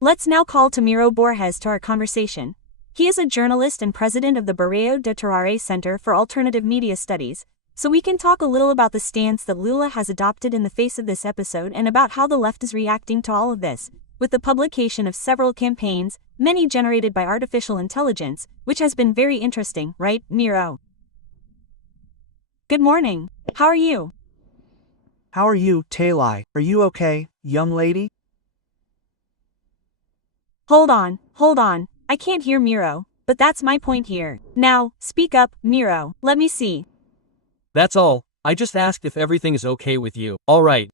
Let's now call Tamiro Borges to our conversation. He is a journalist and president of the Barrio de Terrare Center for Alternative Media Studies, so we can talk a little about the stance that Lula has adopted in the face of this episode and about how the left is reacting to all of this, with the publication of several campaigns, many generated by artificial intelligence, which has been very interesting, right, Miro? Good morning. How are you? How are you, Talai? Are you okay, young lady? Hold on. I can't hear Miro, but that's my point here. Now, speak up, Miro. Let me see. That's all. I just asked if everything is okay with you. All right.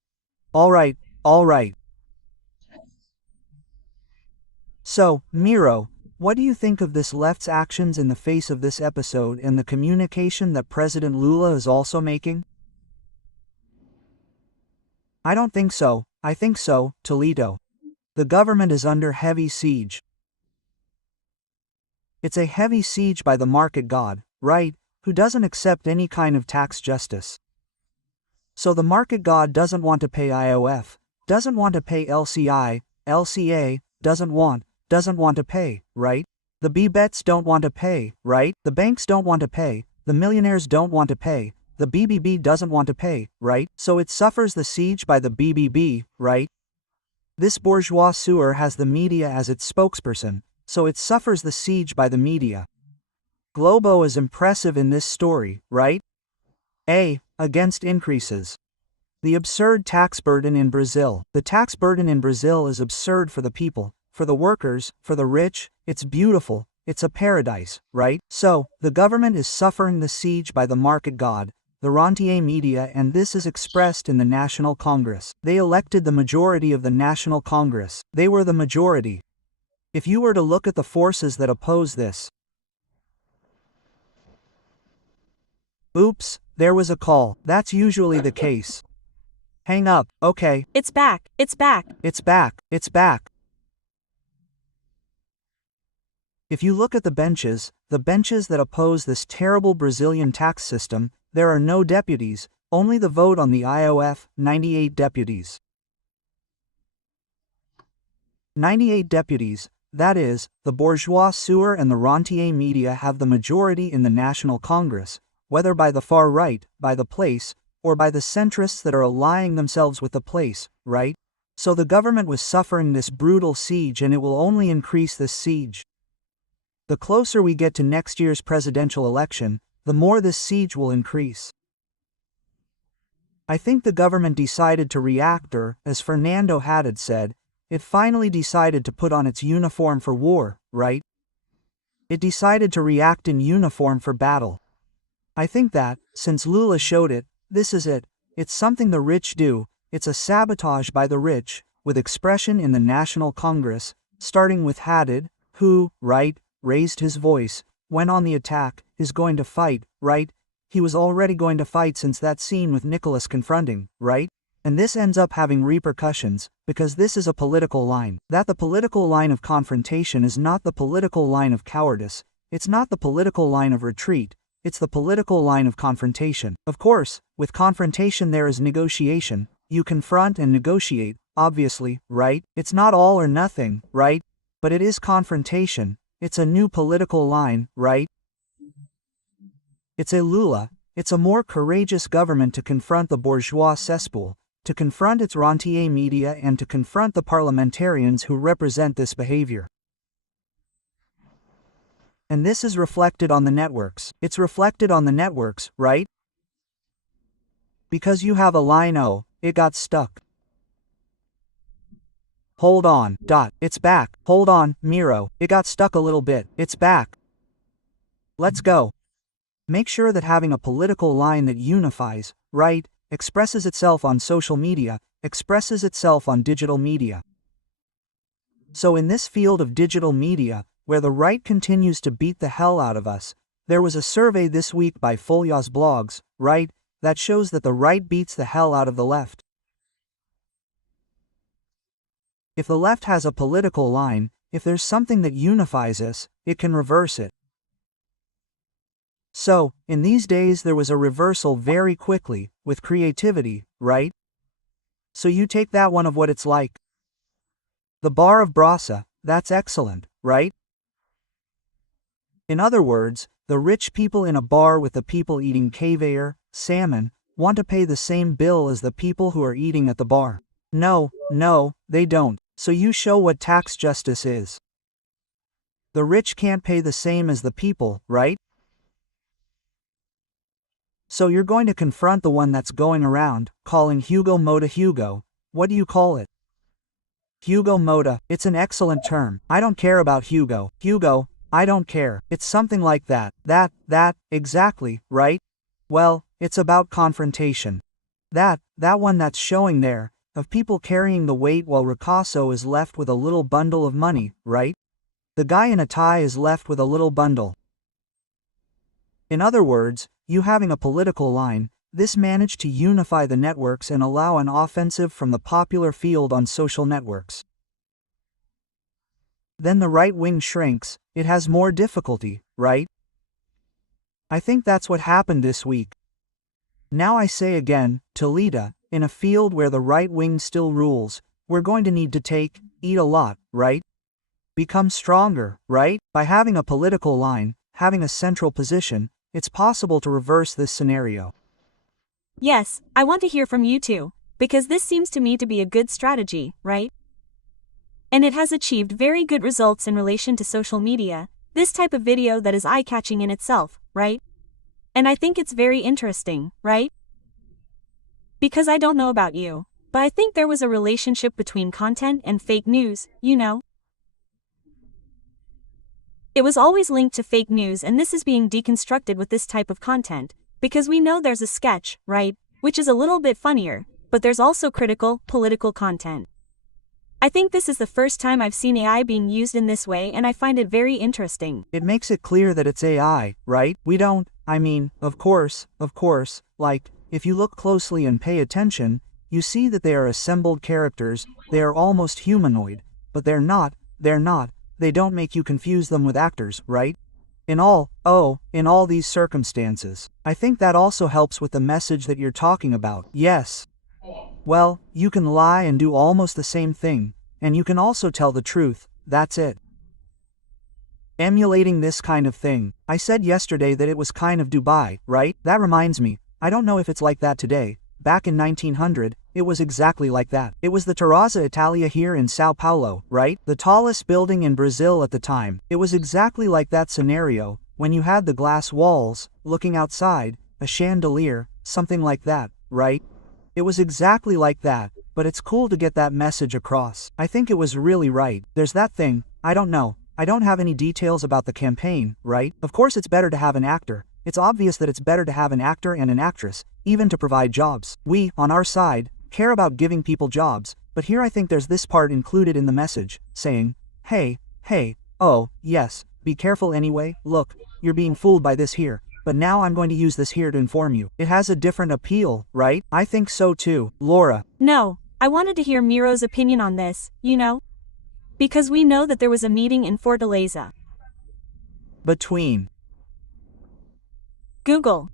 So, Miro, what do you think of this left's actions in the face of this episode and the communication that President Lula is also making? I don't think so. I think so, Toledo. The government is under heavy siege. It's a heavy siege by the market god, right, who doesn't accept any kind of tax justice. So the market god doesn't want to pay IOF, doesn't want to pay LCI, LCA, doesn't want to pay, right? The B-bets don't want to pay, right? The banks don't want to pay, the millionaires don't want to pay, the BBB doesn't want to pay, right? So it suffers the siege by the BBB, right? This bourgeois sewer has the media as its spokesperson, so it suffers the siege by the media. Globo is impressive in this story, right? Against increases. The absurd tax burden in Brazil. The tax burden in Brazil is absurd for the people, for the workers, for the rich. It's beautiful, it's a paradise, right? So, the government is suffering the siege by the market god, the rentier media, and this is expressed in the National Congress. They elected the majority of the National Congress. They were the majority. If you were to look at the forces that oppose this. Oops, there was a call. That's usually the case. Hang up, okay. It's back. It's back. If you look at the benches that oppose this terrible Brazilian tax system, there are no deputies, only the vote on the IOF, 98 deputies. 98 deputies, that is, the bourgeois sewer and the rentier media have the majority in the National Congress, whether by the far right, by the place, or by the centrists that are allying themselves with the place, right? So the government was suffering this brutal siege and it will only increase this siege. The closer we get to next year's presidential election, the more this siege will increase. I think the government decided to react, or, as Fernando Haddad said, it finally decided to put on its uniform for war, right? It decided to react in uniform for battle. I think that, since Lula showed it, this is it. It's something the rich do, it's a sabotage by the rich, with expression in the National Congress, starting with Haddad, who, right, raised his voice, went on the attack, is going to fight, right? He was already going to fight since that scene with Nicholas confronting, right? And this ends up having repercussions, because this is a political line. That the political line of confrontation is not the political line of cowardice, it's not the political line of retreat, it's the political line of confrontation. Of course, with confrontation there is negotiation, you confront and negotiate, obviously, right? It's not all or nothing, right? But it is confrontation, it's a new political line, right? It's a Lula, it's a more courageous government to confront the bourgeois cesspool, to confront its rentier media and to confront the parliamentarians who represent this behavior. And this is reflected on the networks. It's reflected on the networks, right? Because you have a line it got stuck. Hold on, it's back. Hold on, Miro, it got stuck a little bit. It's back. Let's go. Make sure that having a political line that unifies, right, expresses itself on social media, expresses itself on digital media. So in this field of digital media, where the right continues to beat the hell out of us, there was a survey this week by Folha's blogs, right, that shows that the right beats the hell out of the left. If the left has a political line, if there's something that unifies us, it can reverse it. So, in these days there was a reversal very quickly, with creativity, right? So you take that one of what it's like. The bar of Brasa, that's excellent, right? In other words, the rich people in a bar with the people eating caviar, salmon, want to pay the same bill as the people who are eating at the bar. No, they don't. So you show what tax justice is. The rich can't pay the same as the people, right? So you're going to confront the one that's going around, calling Hugo Moda Hugo. What do you call it? Hugo Moda, it's an excellent term. I don't care about Hugo. Hugo, I don't care. It's something like that. That, exactly, right? Well, it's about confrontation. That one that's showing there, of people carrying the weight while Ricasso is left with a little bundle of money, right? The guy in a tie is left with a little bundle. In other words, you having a political line, this managed to unify the networks and allow an offensive from the popular field on social networks. Then the right wing shrinks, it has more difficulty, right? I think that's what happened this week. Now I say again, Toledo, in a field where the right wing still rules, we're going to need to eat a lot, right? Become stronger, right? By having a political line, having a central position, it's possible to reverse this scenario. Yes, I want to hear from you too, because this seems to me to be a good strategy, right? And it has achieved very good results in relation to social media, this type of video that is eye-catching in itself, right? And I think it's very interesting, right? Because I don't know about you, but I think there was a relationship between content and fake news, you know? It was always linked to fake news, and this is being deconstructed with this type of content, because we know there's a sketch, right, which is a little bit funnier, but there's also critical, political content. I think this is the first time I've seen AI being used in this way, and I find it very interesting. It makes it clear that it's AI, right? Of course, like, if you look closely and pay attention, you see that they are assembled characters, they are almost humanoid, but they're not, they don't make you confuse them with actors, right? In all these circumstances, I think that also helps with the message that you're talking about. Yes. Well, you can lie and do almost the same thing, and you can also tell the truth, that's it. Emulating this kind of thing. I said yesterday that it was kind of Dubai, right? That reminds me, I don't know if it's like that today. Back in 1900, it was exactly like that. It was the Terraza Italia here in Sao Paulo, right? The tallest building in Brazil at the time. It was exactly like that scenario, when you had the glass walls, looking outside, a chandelier, something like that, right? It was exactly like that, but it's cool to get that message across. I think it was really right. There's that thing, I don't know. I don't have any details about the campaign, right? Of course it's better to have an actor. It's obvious that it's better to have an actor and an actress, even to provide jobs. We, on our side, care about giving people jobs, but here I think there's this part included in the message, saying, hey, oh, yes, be careful anyway, look, you're being fooled by this here, but now I'm going to use this here to inform you. It has a different appeal, right? I think so too, Laura. No, I wanted to hear Miro's opinion on this, you know? Because we know that there was a meeting in Fortaleza. Between Google.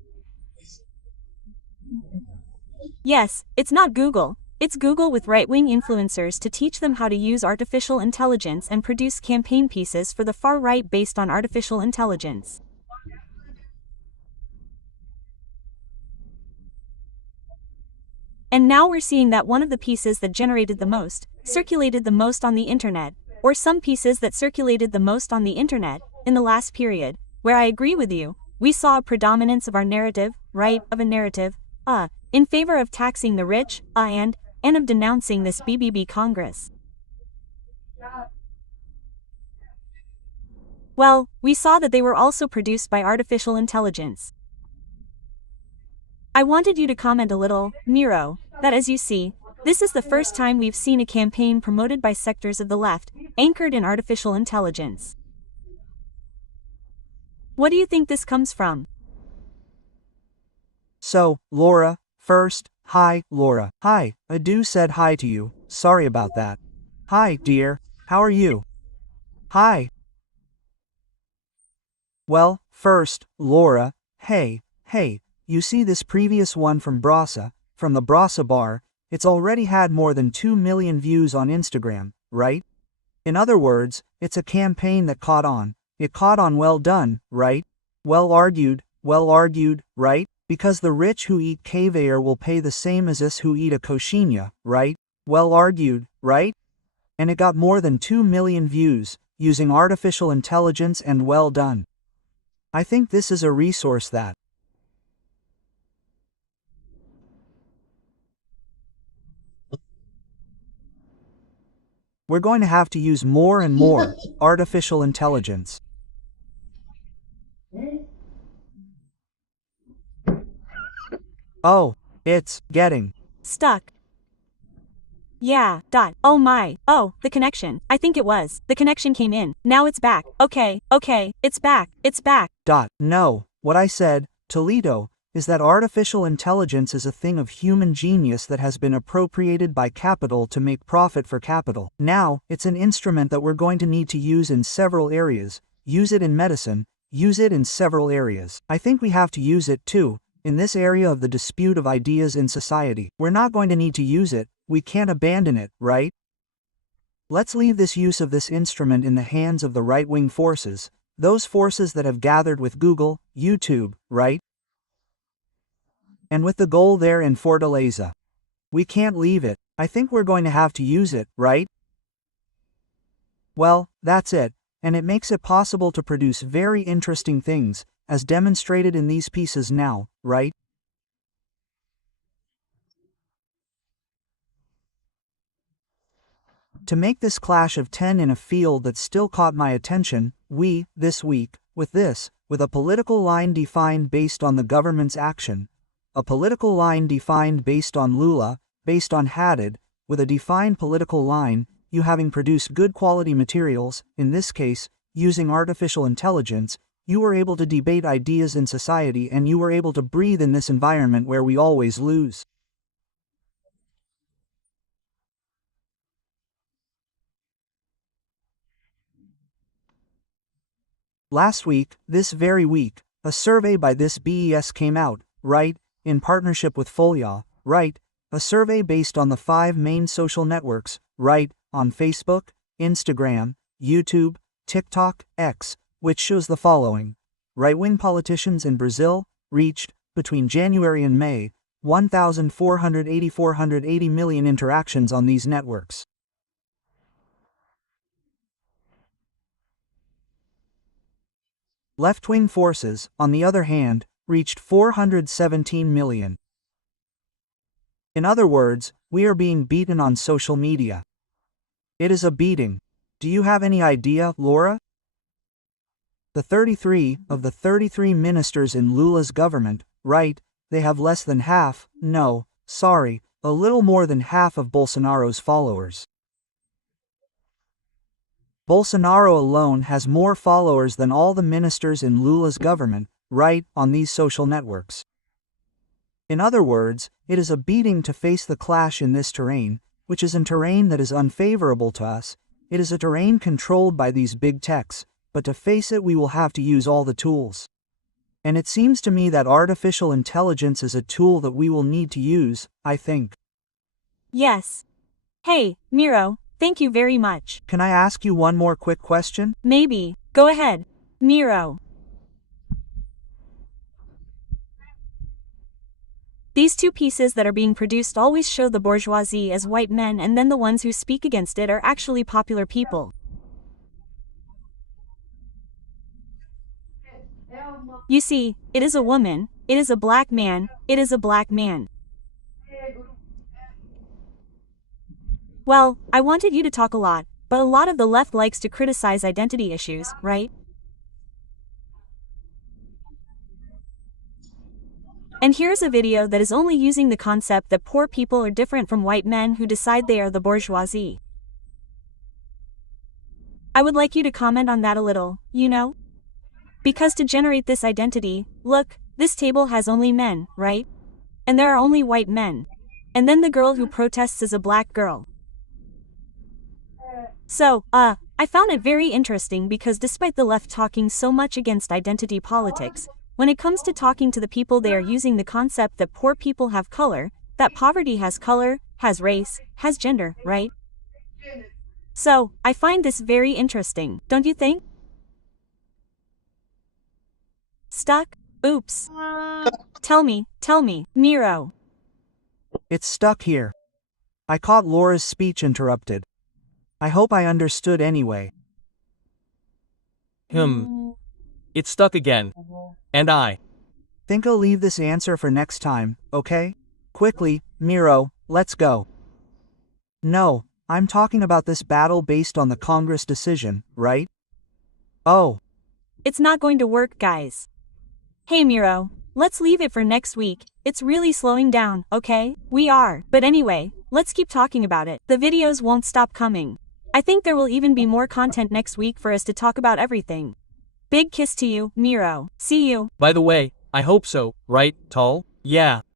Yes, it's not Google. It's Google with right-wing influencers to teach them how to use artificial intelligence and produce campaign pieces for the far right based on artificial intelligence. And now we're seeing that one of the pieces that generated the most, circulated the most on the internet, or some pieces that circulated the most on the internet, in the last period, where I agree with you, we saw a predominance of our narrative, right, of a narrative, in favor of taxing the rich, and of denouncing this BBB Congress. Well, we saw that they were also produced by artificial intelligence. I wanted you to comment a little, Miro, that as you see, this is the first time we've seen a campaign promoted by sectors of the left, anchored in artificial intelligence. What do you think this comes from? So, Laura, first, hi, Laura. Hi, Adu said hi to you, sorry about that. Hi, dear, how are you? Hi. Well, first, Laura, hey, you see this previous one from Brasa, from the Brasa bar, it's already had more than 2 million views on Instagram, right? In other words, it's a campaign that caught on. It caught on. Well done, right? Well argued, right? Because the rich who eat caviar will pay the same as us who eat a coxinha, right? Well argued, right? And it got more than 2 million views, using artificial intelligence, and well done. I think this is a resource that we're going to have to use more and more, artificial intelligence. Oh, it's getting Stuck. Yeah, oh my, oh, the connection. I think it was. The connection came in. Now it's back. Okay, it's back. No, what I said, Toledo, is that artificial intelligence is a thing of human genius that has been appropriated by capital to make profit for capital. Now, it's an instrument that we're going to need to use in several areas. Use it in medicine, use it in several areas. I think we have to use it too, in this area of the dispute of ideas in society. We're not going to need to use it, we can't abandon it, right? Let's leave this use of this instrument in the hands of the right-wing forces, those forces that have gathered with Google, YouTube, right? And with the goal there in Fortaleza. We can't leave it. I think we're going to have to use it, right? Well, that's it, and it makes it possible to produce very interesting things, as demonstrated in these pieces now, right? To make this clash of 10 in a field that still caught my attention, this week, with a political line defined based on the government's action, a political line defined based on Lula, based on Haddad, with a defined political line, you having produced good quality materials, in this case, using artificial intelligence, you were able to debate ideas in society, and you were able to breathe in this environment where we always lose. Last week, this very week, a survey by this BES came out, right, in partnership with Folia, right, a survey based on the 5 main social networks, right, on Facebook, Instagram, YouTube, TikTok, X, which shows the following. Right-wing politicians in Brazil reached, between January and May, 480 million interactions on these networks. Left-wing forces, on the other hand, reached 417 million. In other words, we are being beaten on social media. It is a beating. Do you have any idea, Laura? The 33 of the 33 ministers in Lula's government, right, they have less than half, no, sorry, a little more than half of Bolsonaro's followers. Bolsonaro alone has more followers than all the ministers in Lula's government, right, on these social networks. In other words, it is a beating to face the clash in this terrain, which is a terrain that is unfavorable to us. It is a terrain controlled by these big techs, but to face it we will have to use all the tools. And it seems to me that artificial intelligence is a tool that we will need to use, I think. Yes. Hey, Miro, thank you very much. Can I ask you one more quick question? Maybe. Go ahead, Miro. These 2 pieces that are being produced always show the bourgeoisie as white men, and then the ones who speak against it are actually popular people. You see, it is a woman, it is a black man, it is a black man. Well, I wanted you to talk a lot, but a lot of the left likes to criticize identity issues, right? And here's a video that is only using the concept that poor people are different from white men who decide they are the bourgeoisie. I would like you to comment on that a little, you know? Because to generate this identity, look, this table has only men, right? And there are only white men. And then the girl who protests is a black girl. So, I found it very interesting because despite the left talking so much against identity politics, when it comes to talking to the people, they are using the concept that poor people have color, that poverty has color, has race, has gender, right? So, I find this very interesting, don't you think? Stuck? Oops. Tell me, Miro. It's stuck here. I caught Laura's speech interrupted. I hope I understood anyway. It's stuck again. And I Think I'll leave this answer for next time, okay? Quickly, Miro, let's go. No, I'm talking about this battle based on the Congress decision, right? Oh, It's not going to work, guys. Hey Miro, let's leave it for next week. It's really slowing down, okay? We are. But anyway, let's keep talking about it. The videos won't stop coming. I think there will even be more content next week for us to talk about everything. Big kiss to you, Miro. See you. By the way, I hope so, right, Tall? Yeah,